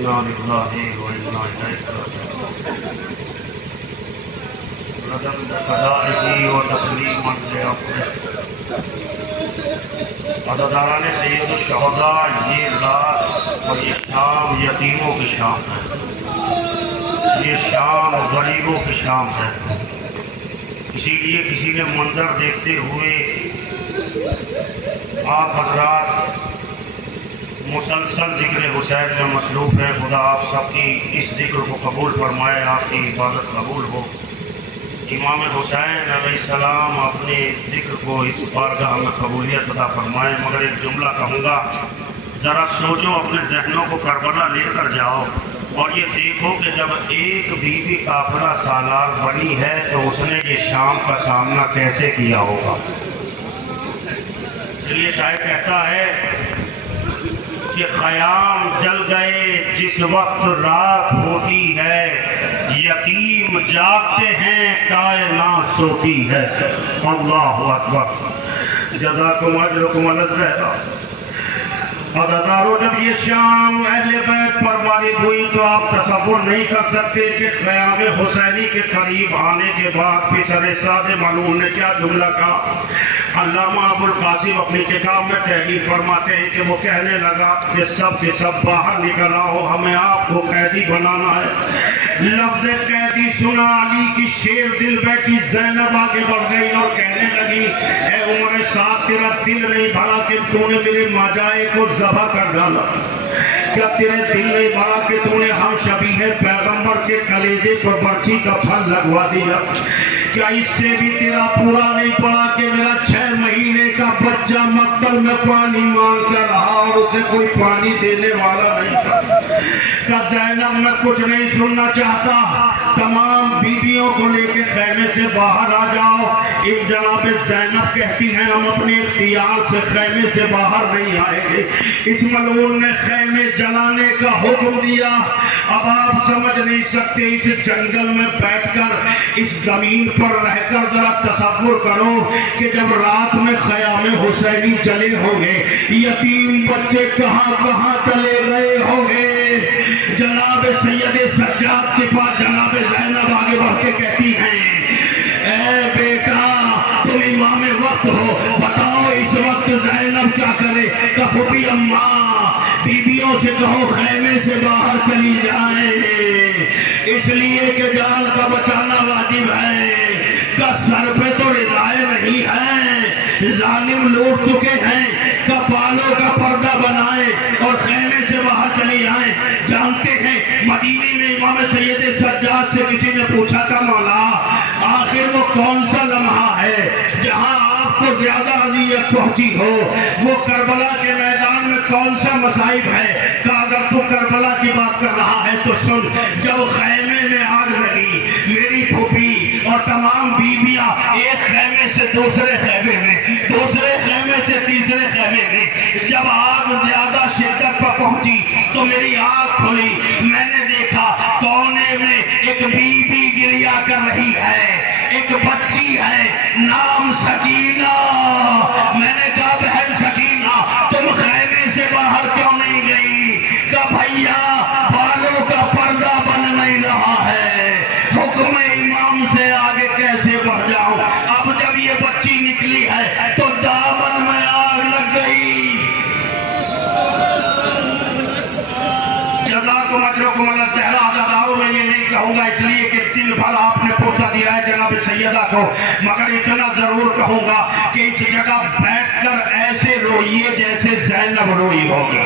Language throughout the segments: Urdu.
انا للہ و انا الیہ راجعون رضا بقضائہ و تسلیما لامرہ عزاداران سید الشہداء، یہ رات اور یہ شام یتیموں کی شام ہے، یہ شام غریبوں کی شام ہے۔ اسی لیے کسی نے منظر دیکھتے ہوئے آپ حضرات مسلسل ذکر حسین میں مصروف ہیں۔ خدا آپ سب کی اس ذکر کو قبول فرمائے، آپ کی عبادت قبول ہو۔ امام حسین علیہ السلام اپنے ذکر کو اس بارگاہ میں قبولیت عطا فرمائے۔ مگر ایک جملہ کہوں گا، ذرا سوچو، اپنے ذہنوں کو کربلا لے کر جاؤ اور یہ دیکھو کہ جب ایک بیوی کافرہ سالار بنی ہے تو اس نے یہ شام کا سامنا کیسے کیا ہوگا۔ اس لیے شاعر کہتا ہے کہ خیام جل گئے جس وقت رات ہوتی ہے، یتیم جاگتے ہیں کائنات سوتی ہے۔ اللہ اکبر، جزاکم اجرکم الذین۔ عزادارو، جب یہ شام اہل بیت پر وارد ہوئی تو آپ تصور نہیں کر سکتے کہ قیام حسینی کے قریب آنے کے بعد پسر سعد ملعون نے کیا جملہ کہا۔ علامہ ابو القاسم اپنی کتاب میں تحقیق فرماتے ہیں کہ وہ کہنے لگا کہ سب کے سب باہر نکل آؤ، ہمیں آپ کو قیدی بنانا ہے۔ لفظ قیدی سنا علی کی شیر دل بیٹی زینب آگے بڑھ گئی اور کہنے لگی، اے عمر سعد، تیرا دل نہیں بھرا کہ تو نے میرے ماجائے کو ذبح کر ڈالا؟ کیا تیرے دل نہیں بھرا کہ تو نے ہم شبیہ پیغمبر کے کلیجے پر برچھی کا پھل لگوا دیا؟ کیا اس سے بھی تیرا پورا نہیں پڑا کہ میرا 6 مہینے کا بچہ مقتل میں پانی مانگتا رہا اور اسے کوئی پانی دینے والا نہیں تھا؟ کہ زینب میں کچھ نہیں سننا چاہتا، تمام بیویوں کو لے کے خیمے سے باہر آ جاؤ۔ جناب زینب کہتی ہیں ہم اپنے اختیار سے خیمے سے باہر نہیں آئیں گے۔ اس ملعون نے خیمے جلانے کا حکم دیا۔ اب آپ سمجھ نہیں سکتے، اس جنگل میں بیٹھ کر، اس زمین پر رہ کر ذرا تصور کرو کہ جب رات میں خیام حسینی جلے ہوں گے، یتیم بچے کہاں کہاں چلے گئے ہوں گے۔ جناب سید سجاد کے پاس جناب زینب آگے بڑھ کے کہتی ہیں، اے بیٹا تم امام وقت ہو، بتاؤ اس وقت زینب کیا کرے؟ کہ پھوپھی اماں، بیویوں سے کہو خیمے سے باہر چلی جائیں، اس لیے کہ جان کا بچانا واجب ہے۔ کہ سر پہ تو ردائے نہیں ہے، ظالم لوٹ چکے ہیں، کہ بالوں کا پردہ بنائیں اور خیمے سے باہر چلی آئیں۔ جانتے ہیں مدینے میں امام سید سجاد سے کسی نے پوچھا تھا، مولا آخر وہ کون سا لمحہ ہے جہاں آپ کو زیادہ اذیت پہنچی ہو؟ وہ کربلا کے میدان میں کون سا مصائب ہے؟ کہ اگر تو کربلا کی بات کر رہا ہے تو سن، جب خیمے میں آگ لگی، میری پھوپھی اور تمام بیویاں ایک خیمے سے دوسرے خیمے میں، دوسرے خیمے سے تیسرے خیمے میں، جب آگ زیادہ شدت پر پہنچی تو میری آنکھ کھلی، میں نے دیکھا کونے میں ایک بیوی گریا کر رہی ہے، ایک بچی ہے نام سکینہ۔ میں نے کہا بہن سکینہ تم خیمے سے باہر کیوں نہیں گئی؟ کہ بھیا بالوں کا پردہ بن نہیں رہا ہے، حکم امام سے آگے کیسے بڑھ جاؤں؟ اب جب یہ بچی نکلی ہے تو دامن میں آگ لگ گئی۔ جزاکم اجرکم اللہ تعالیٰ۔ عزادارو، میں یہ نہیں کہوں گا اس لیے کہ دن بھر آپ نے پوچھا دیا ہے جناب سیدہ کو، مگر اتنا ضرور کہوں گا کہ اس جگہ بیٹھ کر ایسے روئیے جیسے زینب روئی ہوگی،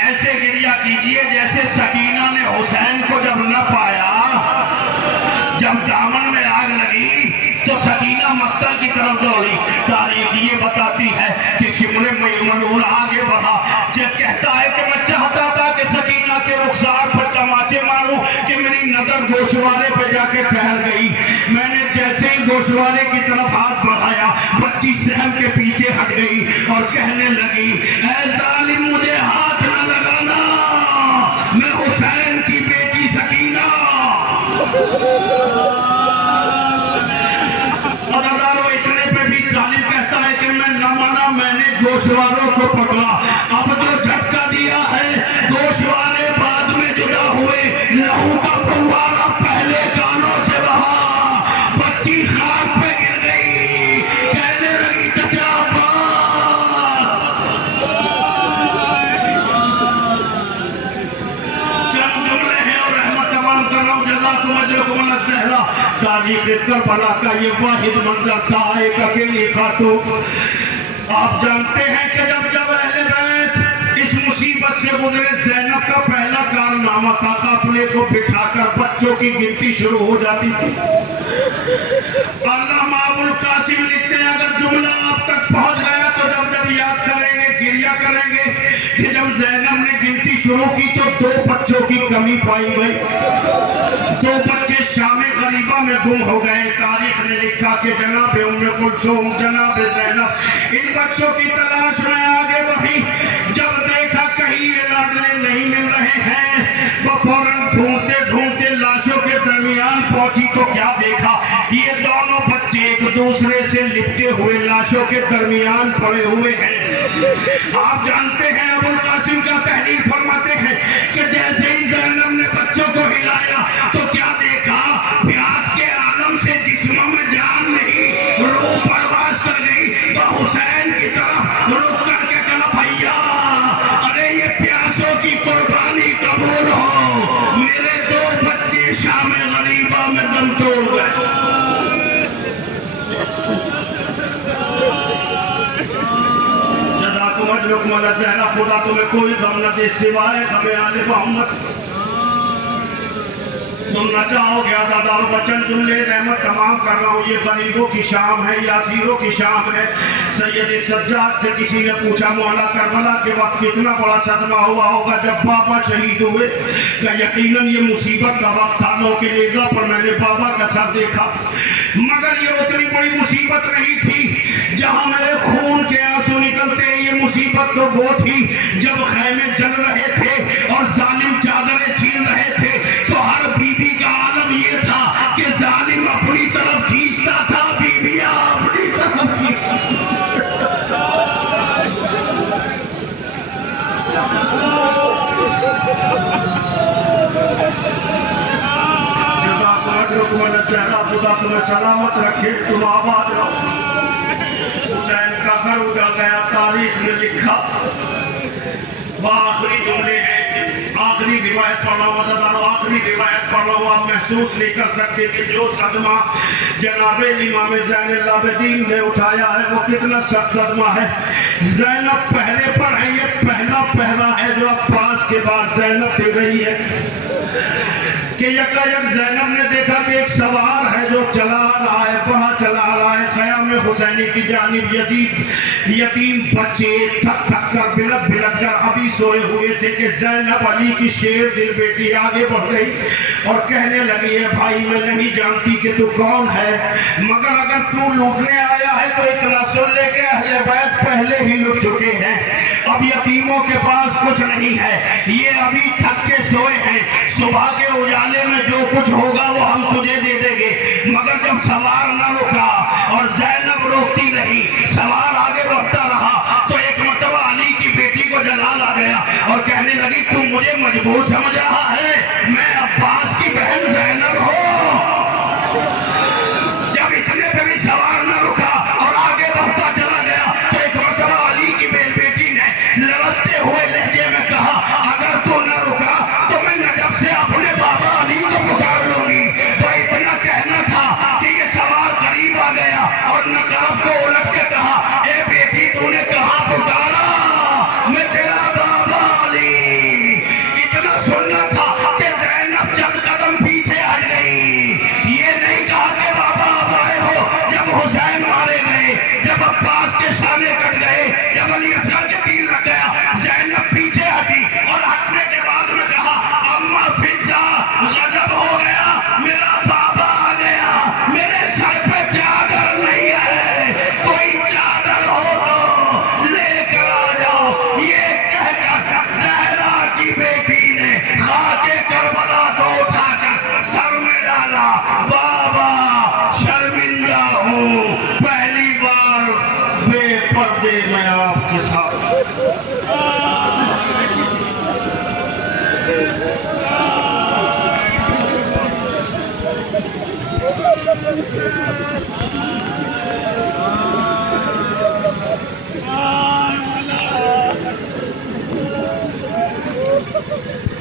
ایسے گریہ کیجئے جیسے سکینہ نے حسین کو جب نہ پایا، جب دامن میں آگ لگی تو سکینہ مقتل کی طرف دوڑی۔ تاریخ یہ بتاتی ہے کہ شمر ملعون آگے بڑھا، جب کہتا ہے کہ میں چاہتا تھا کہ سکینہ کے رخسار پر تماچے ماروں کہ میری نظر گوشوارے پہ جا کے ٹھہر گئی۔ میں نے جیسے ہی گوشوارے کی طرف ہاتھ بڑھایا، بچی سہم کے پیچھے ہٹ گئی اور کہنے لگی، اے ظالم مجھے ہاتھ نہ لگانا، میں حسین کی بیٹی سکینہ۔ عزادارو، اتنے پہ بھی ظالم کہتا ہے کہ میں نہ منا، میں نے گوشواروں کو پکڑا، اب جو جھٹکا دیا ہے تاریخ کربلا کا یہ واحد منظر تھا، ایک اکیلی خاتون۔ آپ جانتے ہیں کہ جب اہل بیت اس مصیبت سے گزرے، زینب کا پہلا کارنامہ تھا قافلے کو بٹھا کر بچوں کی گنتی شروع ہو جاتی تھی۔ علامہ ابو القاسم لکھتے ہیں اگر جملہ آپ تک پہنچ گیا تو جب یاد کریں گے، گریہ کریں گے کہ جب زینب نے گنتی شروع کی تو 2 بچوں کی کمی پائی گئی، 2 بچے شام غریبہ میں گم ہو گئے۔ تاریخ نے لکھا کہ جناب ام کلثوم، جناب زینب ان بچوں کی تلاش میں آگے بڑھی۔ جب دیکھا کہیں یہ لاڈلے نہیں مل رہے ہیں، وہ فوراً ڈھونڈتے ڈھونڈتے لاشوں کے درمیان پہنچی تو کیا دیکھا، یہ دونوں بچے ایک دوسرے سے لپٹے ہوئے لاشوں کے درمیان پڑے ہوئے ہیں۔ آپ جانتے ہیں ابو القاسم کا تحریر فرماتے ہیں کہ جیسے ہی زینب نے بچوں کو ہلایا تو کیا دیکھا، پیاس کے عالم سے جسموں میں جان نہیں، روح پرواز کر گئی تو حسین کی طرف رک کر کے کہا بھیا ارے یہ پیاسوں کی قربانی قبول ہو، میرے 2 بچے شام غریبہ میں دم توڑ گئے۔ جزاکم اجرکم اللہ تعالی، خدا تمہیں کوئی غم نہ دے سوائے غم آل محمد۔ سننا چاہو گے دادا اور بچن جملے رحمت تمام کر رہا ہوں، یہ غریبوں کی شام ہے، یاسیروں کی شام ہے۔ سید سجاد سے کسی نے پوچھا مولا کربلا کے وقت کتنا بڑا صدمہ ہوا ہوگا جب بابا شہید ہوئے، کہ یقیناً یہ مصیبت کا وقت تھا، نو کے نگاہ پر میں نے بابا کا سر دیکھا، مگر یہ اتنی بڑی مصیبت نہیں تھی جہاں میرے خون کے آنسو نکلتے۔ یہ مصیبت تو وہ تھی جب خیمے جل رہے تھے اور ظالم چادریں چھین رہے تھے، تو ہر بیوی کا عالم یہ تھا کہ ظالم اپنی طرف کھینچتا تھا، بیویاں اپنی طرف خدا تمہیں سلامت رکھے، تم آباد رہو۔ حسین کا گھر اجڑ گیا، تاریخ نے لکھا، وہ آخری جملے ہیں، آخری روایت پڑھنا ہوا تھا، آخری روایت پڑھنا ہوا، آپ محسوس نہیں کر سکتے کہ جو صدمہ جناب امام زین العابدین نے اٹھایا ہے وہ کتنا سخت صدمہ ہے۔ زینب پہرے پر ہے، یہ پہلا پہرا ہے جو عباس کے بعد زینب دے رہی ہے، کہ یکایک زینب نے دیکھا کہ ایک سوار ہے جو چلا رہا ہے، بڑا چلا رہا ہے خیام حسینی کی جانب۔ یزید یتیم بچے تھک تھک کر بلک بلک کر ابھی سوئے ہوئے تھے کہ زینب علی کی شیر دل بیٹی آگے بڑھ گئی اور کہنے لگی ہے بھائی میں نہیں جانتی کہ تو کون ہے، مگر اگر تو لوٹنے آیا ہے تو اتنا سن لے کہ اہل بیت پہلے ہی لٹ چکے ہیں، اب یتیموں کے پاس کچھ نہیں ہے، یہ ابھی تھک کے سوئے ہیں، صبح کے اجالے میں جو کچھ ہوگا وہ ہم تجھے دے دیں گے۔ مگر جب سوار نہ رکا اور زینب روکتی رہی، سوار آگے بڑھتا رہا، تو ایک مرتبہ علی کی بیٹی کو جلال آ گیا اور کہنے لگی تو مجھے مجبور سمجھ رہا ہے، میں عباس کی بہن زینب ہوں۔ جب اتنے پہ بھی سوار نہ رکا اور آگے بڑھتا چلا گیا تو ایک مرتبہ علی کی بیٹی نے لرزتے ہوئے لہجے میں کہا اگر تو نہ رکا تو میں نجف سے اپنے بابا علی کو پکار لوں گی۔ تو اتنا کہنا تھا کہ یہ سوار قریب آ گیا اور نقاب کو الٹ کے کہا اے بیٹی تو نے کہاں پکارا، میں تیرا بابا علی۔ اتنا سننا تھا کہ زینب چند قدم پیچھے ہٹ گئی، یہ نہیں کہا کہ بابا اب آئے ہو۔ جب حسین مارے گئے، جب عباس کے شانے کٹ گئے، جب علی اصغر کے تیر لگ گیا، زینب پیچھے ہٹی اور ہٹنے کے بعد میں کہا اما فضا غضب ہو گیا، میرا بابا آ گیا، میرے سر پہ چادر نہیں ہے، کوئی چادر ہو تو لے کر آ جاؤ۔ یہ کہہ کر زہرا کی بیٹی نے خاک کربلا کو اٹھا کر سر میں ڈالا۔ بابا شرمندہ ہوں، پہلی بار بے پردے میں آپ کے ساتھ۔